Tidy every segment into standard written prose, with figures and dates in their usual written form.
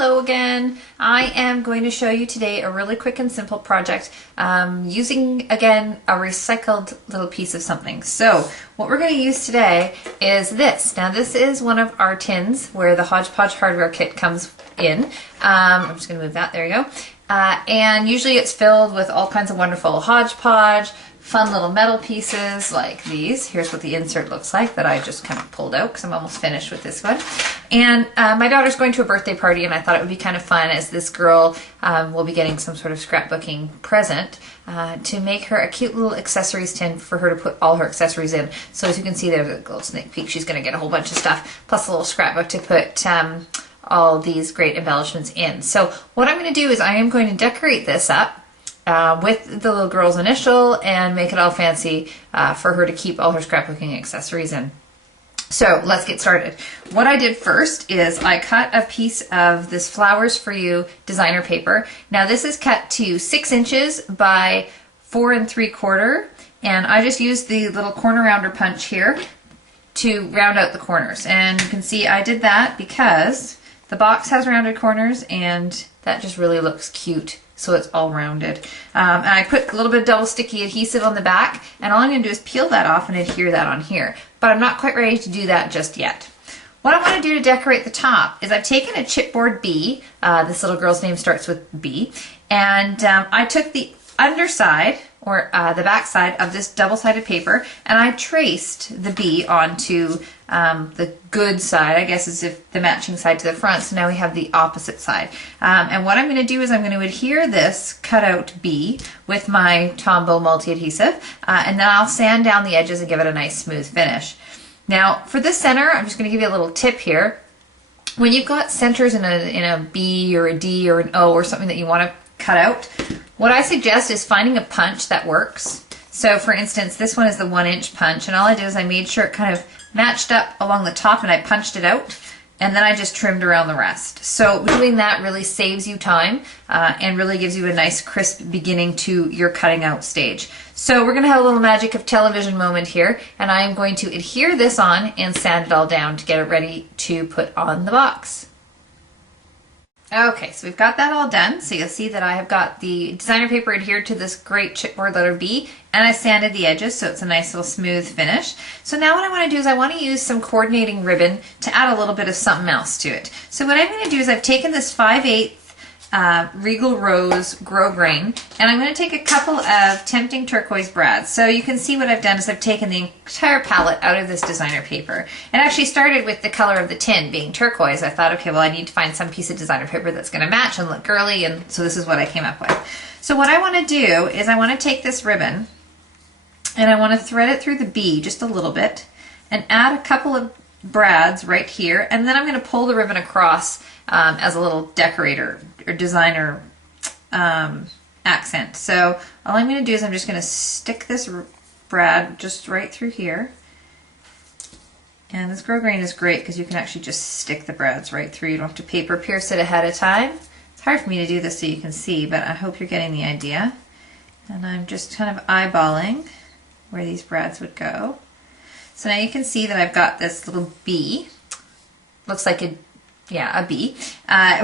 Hello again. I am going to show you today a really quick and simple project using, again, a recycled little piece of something. So what we're going to use today is this. Now this is one of our tins where the HodgePodge hardware kit comes in. I'm just going to move that, there you go. And usually it's filled with all kinds of wonderful HodgePodge, fun little metal pieces like these. Here's what the insert looks like that I just kind of pulled out because I'm almost finished with this one. And my daughter's going to a birthday party and I thought it would be kind of fun as this girl will be getting some sort of scrapbooking present to make her a cute little accessories tin for her to put all her accessories in. So as you can see there's a little sneak peek. She's going to get a whole bunch of stuff plus a little scrapbook to put all these great embellishments in. So what I'm going to do is I am going to decorate this up with the little girl's initial and make it all fancy for her to keep all her scrapbooking accessories in. So let's get started. What I did first is I cut a piece of this Flowers for You designer paper. Now this is cut to 6 inches by 4 3/4, and I just used the little corner rounder punch here to round out the corners. And you can see I did that because the box has rounded corners and that just really looks cute. So it's all rounded. And I put a little bit of double sticky adhesive on the back, and all I'm going to do is peel that off and adhere that on here. But I'm not quite ready to do that just yet. What I want to do to decorate the top is I've taken a chipboard B, this little girl's name starts with B, and I took the underside, or the back side of this double-sided paper, and I traced the B onto the good side, I guess is if the matching side to the front, so now we have the opposite side. And what I'm going to do is I'm going to adhere this cutout B with my Tombow multi-adhesive, and then I'll sand down the edges and give it a nice smooth finish. Now for this center, I'm just going to give you a little tip here. When you've got centers in a B or a D or an O or something that you want to cut out, what I suggest is finding a punch that works. So for instance, this one is the 1-inch punch, and all I did is I made sure it kind of matched up along the top and I punched it out, and then I just trimmed around the rest. So doing that really saves you time and really gives you a nice crisp beginning to your cutting out stage. So we're going to have a little magic of television moment here, and I am going to adhere this on and sand it all down to get it ready to put on the box. Okay, so we've got that all done. So you'll see that I have got the designer paper adhered to this great chipboard letter B, and I sanded the edges so it's a nice little smooth finish. So now what I want to do is I want to use some coordinating ribbon to add a little bit of something else to it. So what I'm going to do is I've taken this 5/8 Regal Rose grosgrain, and I'm going to take a couple of Tempting Turquoise brads. So you can see what I've done is I've taken the entire palette out of this designer paper. It actually started with the color of the tin being turquoise. I thought, okay, well I need to find some piece of designer paper that's going to match and look girly, and so this is what I came up with. So what I want to do is I want to take this ribbon and I want to thread it through the B just a little bit and add a couple of brads right here, and then I'm going to pull the ribbon across as a little decorator or designer accent. So all I'm going to do is I'm just going to stick this brad just right through here. And this grosgrain is great because you can actually just stick the brads right through. You don't have to paper pierce it ahead of time. It's hard for me to do this so you can see, but I hope you're getting the idea. And I'm just kind of eyeballing where these brads would go. So now you can see that I've got this little B. Looks like a B,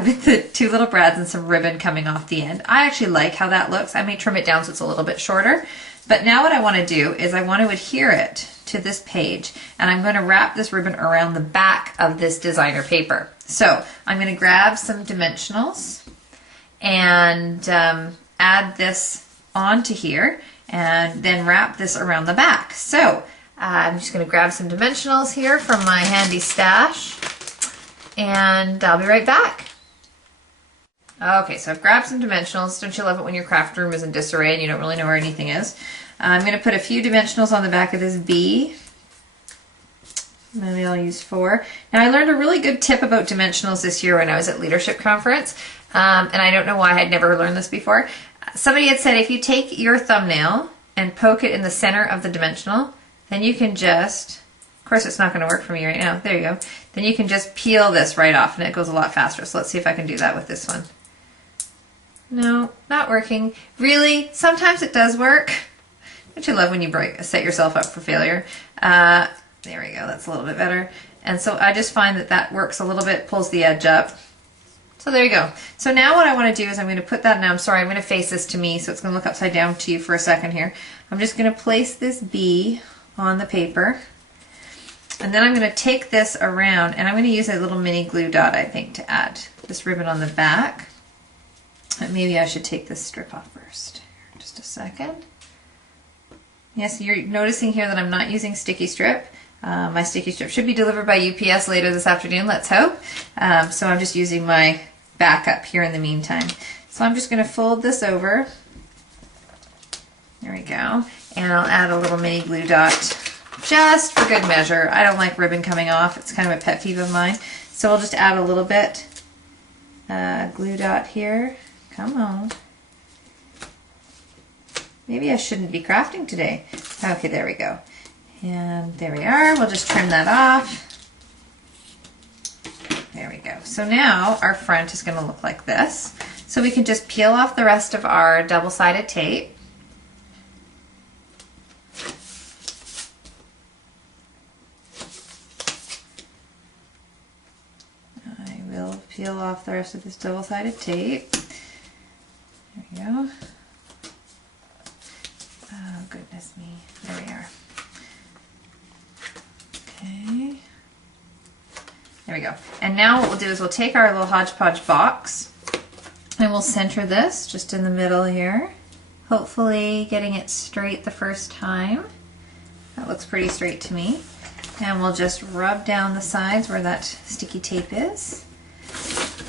with the 2 little brads and some ribbon coming off the end. I actually like how that looks. I may trim it down so it's a little bit shorter. But now what I want to do is I want to adhere it to this page, and I'm going to wrap this ribbon around the back of this designer paper. So I'm going to grab some dimensionals and add this onto here and then wrap this around the back. So I'm just going to grab some dimensionals here from my handy stash, and I'll be right back. Okay, so I've grabbed some dimensionals. Don't you love it when your craft room is in disarray and you don't really know where anything is? I'm going to put a few dimensionals on the back of this B. Maybe I'll use 4. Now I learned a really good tip about dimensionals this year when I was at Leadership Conference, and I don't know why I had never learned this before. Somebody had said if you take your thumbnail and poke it in the center of the dimensional, then you can just, of course it's not going to work for me right now, there you go, then you can just peel this right off and it goes a lot faster. So let's see if I can do that with this one. No, not working. Really? Sometimes it does work. Don't you love when you set yourself up for failure? There we go, that's a little bit better. And so I just find that that works a little bit, pulls the edge up. So there you go. So now what I want to do is I'm going to put that, now I'm sorry, I'm going to face this to me, so it's going to look upside down to you for a second here. I'm just going to place this bee on the paper, and then I'm going to take this around, and I'm going to use a little mini glue dot, I think, to add this ribbon on the back. And maybe I should take this strip off first. Just a second. Yes, you're noticing here that I'm not using sticky strip. My sticky strip should be delivered by UPS later this afternoon, let's hope. So I'm just using my backup here in the meantime. So I'm just going to fold this over. There we go. And I'll add a little mini glue dot just for good measure. I don't like ribbon coming off. It's kind of a pet peeve of mine. So I'll just add a little bit glue dot here. Come on. Maybe I shouldn't be crafting today. Okay, there we go. And there we are. We'll just trim that off. There we go. So now our front is going to look like this. So we can just peel off the rest of our double-sided tape. I will peel off the rest of this double-sided tape. There we go. Oh, goodness me. There we are. Okay. There we go. And now what we'll do is we'll take our little HodgePodge box and we'll center this just in the middle here. Hopefully getting it straight the first time. That looks pretty straight to me. And we'll just rub down the sides where that sticky tape is.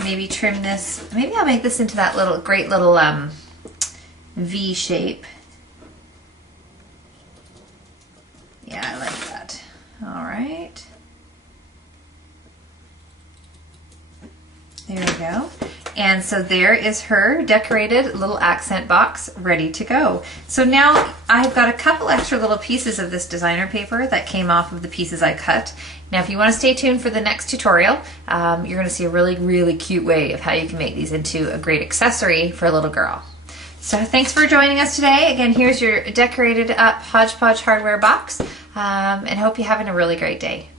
Maybe trim this. Maybe I'll make this into that little great little V shape. Yeah, I like that. All right. There we go. And so there is her decorated little accent box ready to go. So now I've got a couple extra little pieces of this designer paper that came off of the pieces I cut. Now if you want to stay tuned for the next tutorial, you're going to see a really, really cute way of how you can make these into a great accessory for a little girl. So thanks for joining us today. Again, here's your decorated up HodgePodge hardware box, and hope you're having a really great day.